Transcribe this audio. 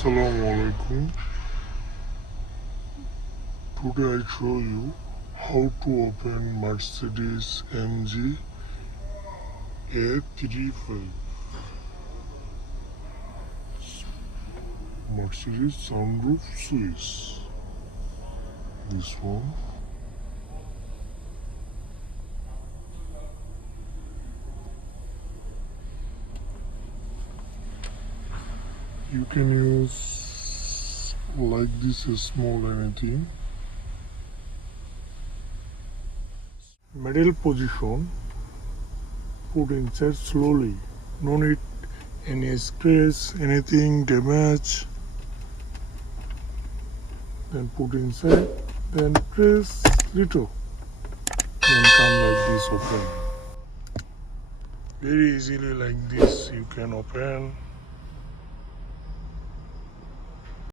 Assalamualaikum. Today I show you how to open Mercedes AMG A35 Mercedes Sunroof switch. This one. You can use like this, a small anything. Middle position, put inside slowly. No need any scratch, anything damage. Then put inside, then press little. Then come like this, open. Very easily like this you can open.